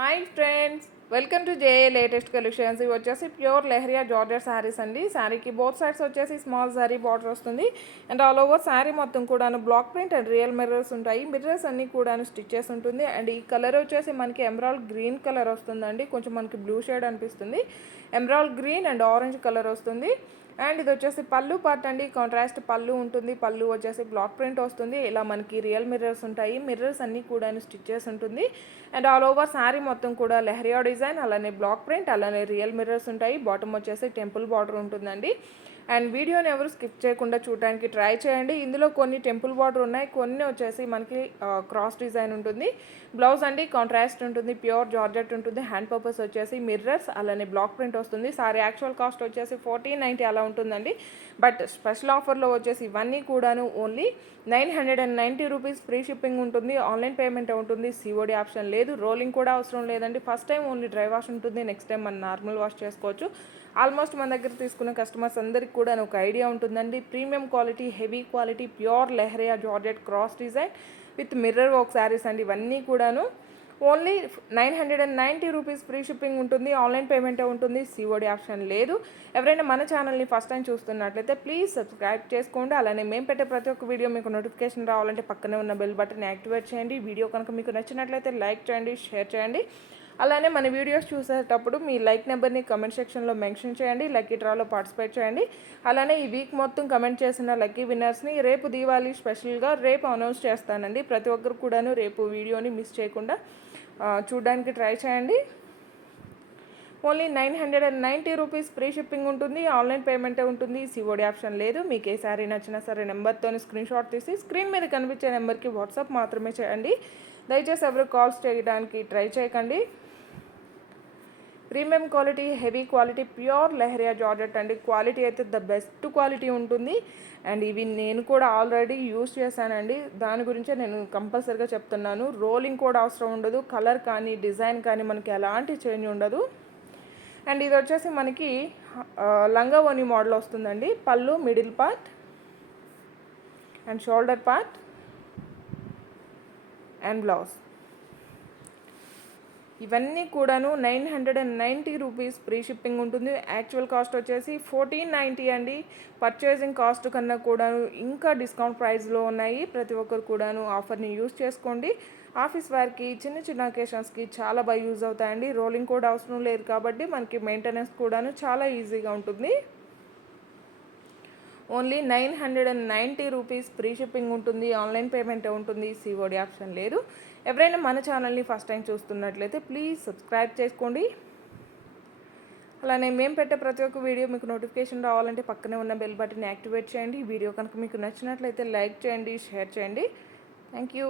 Hi friends, welcome to JA latest collections. ఇవి వచ్చేసి pure leheriya georgette saris అండి. శారీకి బోత్ సైడ్స్ వచ్చేసి స్మాల్ శారీ బార్డర్ వస్తుంది. అండ్ ఆల్ ఓవర్ శారీ మొత్తం కూడాను block print and real mirrors ఉంటాయి. మిర్రర్స్ అన్నీ కూడాను స్టిచెస్ ఉంటుంది. అండ్ ఈ కలర్ వచ్చేసి మనకి ఎమరాల్డ్ గ్రీన్ కలర్ వస్తుందండి. కొంచెం మనకి బ్లూ షేడ్ అనిపిస్తుంది. Emerald green and orange colour వస్తుంది. అండ్ ఇది వచ్చేసి పళ్ళు పార్ట్ అండి. కాంట్రాస్ట్ పళ్ళు ఉంటుంది. పళ్ళు వచ్చేసి బ్లాక్ ప్రింట్ వస్తుంది. ఇలా మనకి రియల్ మిర్రర్స్ ఉంటాయి. మిర్రర్స్ అన్నీ కూడా స్టిచెస్ ఉంటుంది. అండ్ ఆల్ ఓవర్ శారీ మొత్తం కూడా లెహరియా డిజైన్, అలానే బ్లాక్ ప్రింట్, అలానే రియల్ మిర్రర్స్ ఉంటాయి. బాటమ్ వచ్చేసి టెంపుల్ బార్డర్ ఉంటుందండి. అండ్ వీడియోని ఎవరు స్కిప్ చేయకుండా చూడడానికి ట్రై చేయండి. ఇందులో కొన్ని టెంపుల్ బార్డర్ ఉన్నాయి, కొన్ని వచ్చేసి మనకి క్రాస్ డిజైన్ ఉంటుంది. బ్లౌజ్ అండి కాంట్రాస్ట్ ఉంటుంది, ప్యూర్ జార్జెట్ ఉంటుంది. హ్యాండ్ పర్పస్ వచ్చేసి మిర్రర్స్, అలానే బ్లాక్ ప్రింట్ వస్తుంది. సారీ యాక్చువల్ కాస్ట్ వచ్చేసి 1490 అలా ఉంటుందండి. బట్ స్పెషల్ ఆఫర్లో వచ్చేసి ఇవన్నీ కూడాను ఓన్లీ 990 రూపీస్. ఫ్రీ షిప్పింగ్ ఉంటుంది. ఆన్లైన్ పేమెంట్ ఉంటుంది. సిఓడి ఆప్షన్ లేదు. రోలింగ్ కూడా అవసరం లేదండి. First time only dry wash ఉంటుంది. నెక్స్ట్ టైం మనం నార్మల్ వాష్ చేసుకోవచ్చు. ఆల్మోస్ట్ మన దగ్గర తీసుకున్న కస్టమర్స్ అందరికి కూడా ఒక ఐడియా ఉంటుందండి. Premium quality, heavy quality, pure leheriya georgette cross design with mirror work saris అండి. ఇవన్నీ కూడాను ఓన్లీ 990 రూపీస్. ఫ్రీ షిప్పింగ్ ఉంటుంది. ఆన్లైన్ పేమెంటే ఉంటుంది. సిఓడి ఆప్షన్ లేదు. ఎవరైనా మన ఛానల్ని ఫస్ట్ టైం చూస్తున్నట్లయితే ప్లీజ్ సబ్స్క్రైబ్ చేసుకోండి. అలానే మేము పెట్టే ప్రతి ఒక్క వీడియో మీకు నోటిఫికేషన్ రావాలంటే పక్కనే ఉన్న బెల్ బటన్ యాక్టివేట్ చేయండి. వీడియో కనుక మీకు నచ్చినట్లయితే లైక్ చేయండి, షేర్ చేయండి. అలానే మన వీడియోస్ చూసేటప్పుడు మీ లైక్ నెంబర్ని కమెంట్ సెక్షన్లో మెన్షన్ చేయండి. లక్కీ డ్రాలో పార్టిసిపేట్ చేయండి. అలానే ఈ వీక్ మొత్తం కమెంట్ చేసిన లక్కీ విన్నర్స్ని రేపు దీవాళీ స్పెషల్గా రేపు అనౌన్స్ చేస్తానండి. ప్రతి ఒక్కరు కూడాను రేపు వీడియోని మిస్ చేయకుండా చూడడానికి ట్రై చేయండి. Only 990 rupees. ఫ్రీ షిప్పింగ్ ఉంటుంది. ఆన్లైన్ పేమెంటే ఉంటుంది. సిఓడి ఆప్షన్ లేదు. మీకు ఏ శారీ నచ్చినా సరే నెంబర్తో స్క్రీన్ షాట్ తీసి స్క్రీన్ మీద కనిపించే నెంబర్కి వాట్సాప్ మాత్రమే చేయండి. దయచేసి ఎవరు కాల్స్ చేయడానికి ట్రై చేయకండి. Premium quality, heavy quality, pure leheriya georgette అండి. క్వాలిటీ అయితే ద బెస్ట్ క్వాలిటీ ఉంటుంది. అండ్ ఇవి నేను కూడా ఆల్రెడీ యూజ్ చేశానండి. దాని గురించే నేను కంపల్సరీగా చెప్తున్నాను. రోలింగ్ కూడా అవసరం ఉండదు. కలర్ కానీ డిజైన్ కానీ మనకి ఎలాంటి చేంజ్ ఉండదు. అండ్ ఇది వచ్చేసి మనకి లంగా ఓని మోడల్ వస్తుందండి. పళ్ళు middle part and shoulder part and blouse. ఇవన్నీ కూడాను 990 రూపీస్. ఫ్రీ షిప్పింగ్ ఉంటుంది. యాక్చువల్ కాస్ట్ వచ్చేసి 1490 అండి. పర్చేసింగ్ కాస్ట్ కన్నా కూడాను ఇంకా డిస్కౌంట్ ప్రైస్లో ఉన్నాయి. ప్రతి ఒక్కరు కూడాను ఆఫర్ని యూజ్ చేసుకోండి. ఆఫీస్ వారికి, చిన్న చిన్న అకేషన్స్కి చాలా బాగా యూజ్ అవుతాయండి. రోలింగ్ కూడా అవసరం లేదు కాబట్టి మనకి మెయింటెనెన్స్ కూడాను చాలా ఈజీగా ఉంటుంది. Only 990 rupees. ఫ్రీ షిప్పింగ్ ఉంటుంది. ఆన్లైన్ పేమెంట్ ఉంటుంది. సిఓడి ఆప్షన్ లేదు. ఎవరైనా మన ఛానల్ని ఫస్ట్ టైం చూస్తున్నట్లయితే ప్లీజ్ సబ్స్క్రైబ్ చేసుకోండి. అలానే మేము పెట్టే ప్రతి ఒక్క వీడియో మీకు నోటిఫికేషన్ రావాలంటే పక్కనే ఉన్న బెల్ బటన్ యాక్టివేట్ చేయండి. వీడియో కనుక మీకు నచ్చినట్లయితే లైక్ చేయండి, షేర్ చేయండి. Thank you.